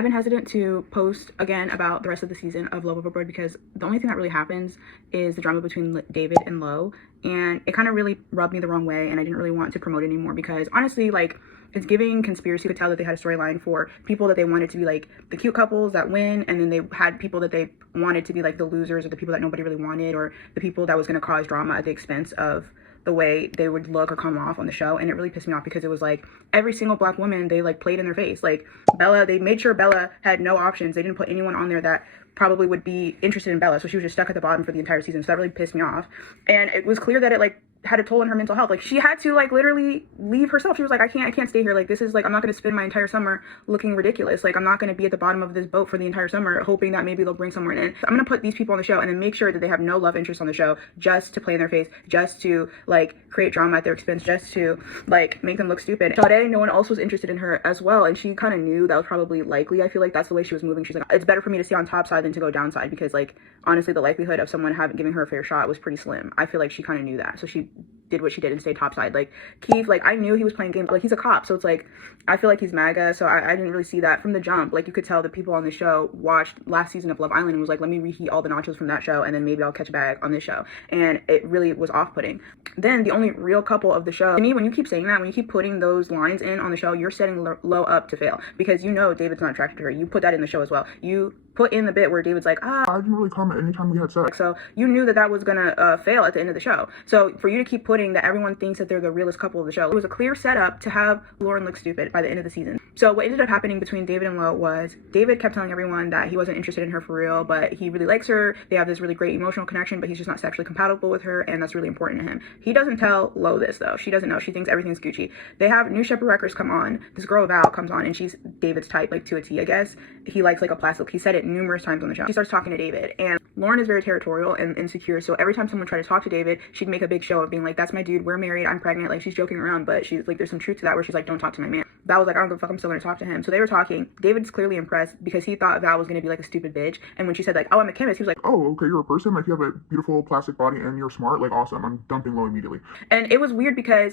I've been hesitant to post again about the rest of the season of Love Overboard because the only thing that really happens is the drama between David and Lo, and it kind of really rubbed me the wrong way, and I didn't really want to promote it anymore because honestly, like, it's giving conspiracy. You could tell that they had a storyline for people that they wanted to be like the cute couples that win, and then they had people that they wanted to be like the losers or the people that nobody really wanted, or the people that was going to cause drama at the expense of the way they would look or come off on the show. And it really pissed me off because it was like every single black woman they like played in their face. Like Bella, they made sure Bella had no options. They didn't put anyone on there that probably would be interested in Bella, so she was just stuck at the bottom for the entire season. So that really pissed me off, and it was clear that it like had a toll on her mental health. Like, she had to like literally leave herself. She was like, I can't stay here. Like, this is like, I'm not going to spend my entire summer looking ridiculous. Like, I'm not going to be at the bottom of this boat for the entire summer hoping that maybe they'll bring someone in. So I'm going to put these people on the show and then make sure that they have no love interest on the show just to play in their face, just to like create drama at their expense, just to like make them look stupid. Today, no one else was interested in her as well, and she kind of knew that was probably likely. I feel like that's the way she was moving. She's like, it's better for me to stay on top side than to go down side, because like honestly the likelihood of someone giving her a fair shot was pretty slim. I feel like she kind of knew that, so she did what she did and stayed topside. Like Keith, like I knew he was playing games, like he's a cop, so it's like I feel like he's MAGA, so I didn't really see that from the jump. Like you could tell the people on the show watched last season of Love Island and was like, let me reheat all the nachos from that show and then maybe I'll catch a bag on this show, and it really was off-putting. Then the only real couple of the show, to me, when you keep saying that, when you keep putting those lines in on the show, you're setting Lo up to fail, because you know David's not attracted to her. You put that in the show as well. You put in the bit where David's like, I didn't really comment anytime we had sex. So you knew that that was gonna fail at the end of the show. So for you to keep putting that everyone thinks that they're the realest couple of the show, it was a clear setup to have Lauren look stupid by the end of the season. So what ended up happening between David and Lo was David kept telling everyone that he wasn't interested in her for real, but he really likes her. They have this really great emotional connection, but he's just not sexually compatible with her, and that's really important to him. He doesn't tell Lo this though. She doesn't know. She thinks everything's Gucci. They have New Shepherd Records come on. This girl Val comes on, and she's David's type, like to a T, I guess. He likes like a plastic. He said it numerous times on the show. She starts talking to David, and Lauren is very territorial and insecure, so every time someone tried to talk to David, she'd make a big show of being like, that's my dude, we're married, I'm pregnant. Like, she's joking around, but she's like, there's some truth to that, where she's like, don't talk to my man. Val was like, I don't give a fuck, I'm still gonna talk to him. So they were talking. David's clearly impressed because he thought Val was gonna be like a stupid bitch, and when she said like, oh, I'm a chemist, he was like, oh, okay, you're a person, like you have a beautiful plastic body and you're smart, like awesome, I'm dumping Lo immediately. And it was weird because,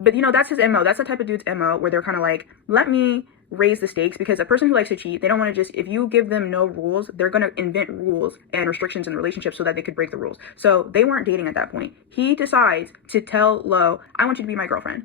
but you know, that's his MO. That's the type of dude's MO where they're kind of like, let me raise the stakes, because a person who likes to cheat, they don't want to just, if you give them no rules, they're going to invent rules and restrictions in the relationship so that they could break the rules. So they weren't dating at that point. He decides to tell Lo, I want you to be my girlfriend,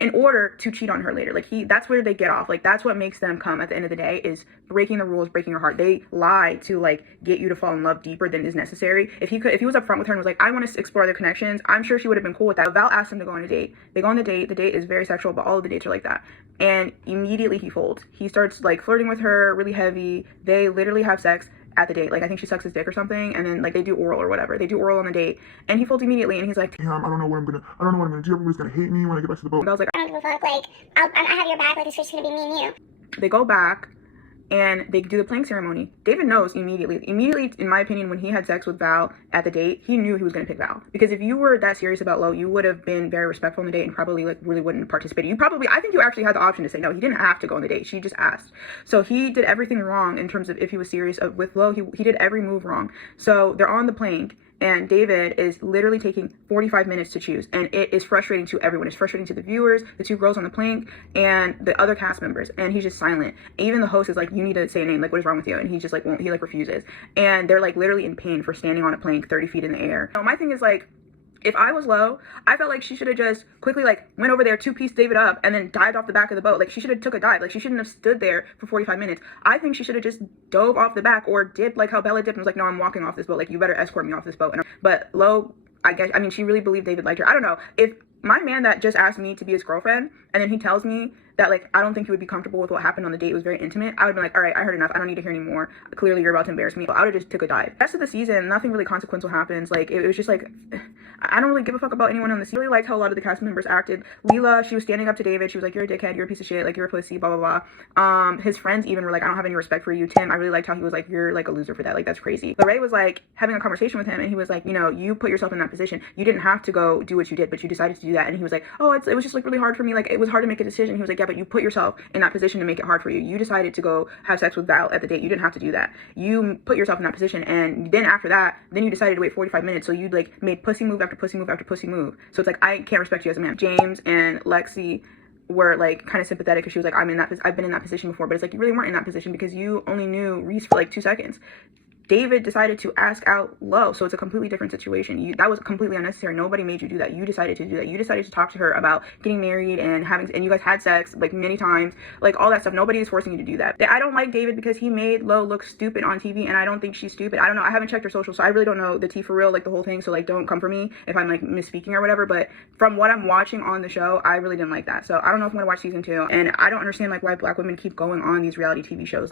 in order to cheat on her later. Like that's where they get off. Like that's what makes them come at the end of the day, is breaking the rules, breaking her heart. They lie to like get you to fall in love deeper than is necessary. If he was upfront with her and was like, I want to explore other connections, I'm sure she would have been cool with that. Val asked him to go on a date. They go on the date. The date is very sexual, but all of the dates are like that. And immediately he folds. He starts like flirting with her really heavy. They literally have sex at the date. Like I think she sucks his dick or something, and then like they do oral or whatever. They do oral on the date, and he folds immediately, and he's like, damn, I don't know what I'm gonna do. Everybody's gonna hate me when I get back to the boat. And I was like, I don't give a fuck, like I have your back, like it's just gonna be me and you. They go back and they do the playing ceremony. David knows immediately, in my opinion, when he had sex with Val at the date, he knew he was going to pick Val. Because if you were that serious about Lo, you would have been very respectful on the date and probably like really wouldn't participate. I think you actually had the option to say no. He didn't have to go on the date. She just asked. So he did everything wrong in terms of if he was serious with Lo. He did every move wrong. So they're on the plank, and David is literally taking 45 minutes to choose, and it is frustrating to everyone. It's frustrating to the viewers, the two girls on the plank, and the other cast members, and he's just silent. Even the host is like, you need to say a name, like what is wrong with you? And he's just like, he like refuses, and they're like literally in pain for standing on a plank 30 feet in the air. So my thing is like, if I was Lo, I felt like she should have just quickly like went over there, two-pieced David up, and then dived off the back of the boat. Like she should have took a dive. Like she shouldn't have stood there for 45 minutes. I think she should have just dove off the back or dipped like how Bella dipped and was like, no, I'm walking off this boat. Like you better escort me off this boat. But Lo, I mean, she really believed David liked her. I don't know. If my man that just asked me to be his girlfriend, and then he tells me that like I don't think he would be comfortable with what happened on the date, it was very intimate, I would be like, all right, I heard enough, I don't need to hear anymore, clearly you're about to embarrass me. So I would have just took a dive. The rest of the season, nothing really consequential happens. Like it was just like, I don't really give a fuck about anyone on the season. I really liked how a lot of the cast members acted. Leela, she was standing up to David. She was like, you're a dickhead, you're a piece of shit, like you're a pussy, blah blah blah. His friends even were like, I don't have any respect for you. Tim, I really liked how he was like, you're like a loser for that, like that's crazy. Lorraine was like having a conversation with him, and he was like, you know, you put yourself in that position, you didn't have to go do what you did, but you decided to do that. And he was like, oh, it was just like really hard for me, like it was hard to make a decision. He was like, yeah, but you put yourself in that position to make it hard for you. You decided to go have sex with Val at the date. You didn't have to do that. You put yourself in that position, and then after that, then you decided to wait 45 minutes, so you like made pussy move after pussy move after pussy move. So it's like, I can't respect you as a man. James and Lexi were like kind of sympathetic because she was like, I've been in that position before, but it's like you really weren't in that position because you only knew Reese for like 2 seconds. David decided to ask out Lo, so it's a completely different situation. That was completely unnecessary. Nobody made you do that. You decided to do that. You decided to talk to her about getting married and you guys had sex like many times, like all that stuff. Nobody is forcing you to do that. I don't like David because he made Lo look stupid on TV, and I don't think she's stupid. I don't know. I haven't checked her social, so I really don't know the tea for real, like the whole thing. So like, don't come for me if I'm like misspeaking or whatever. But from what I'm watching on the show, I really didn't like that. So I don't know if I'm gonna watch season 2, and I don't understand like why Black women keep going on these reality TV shows.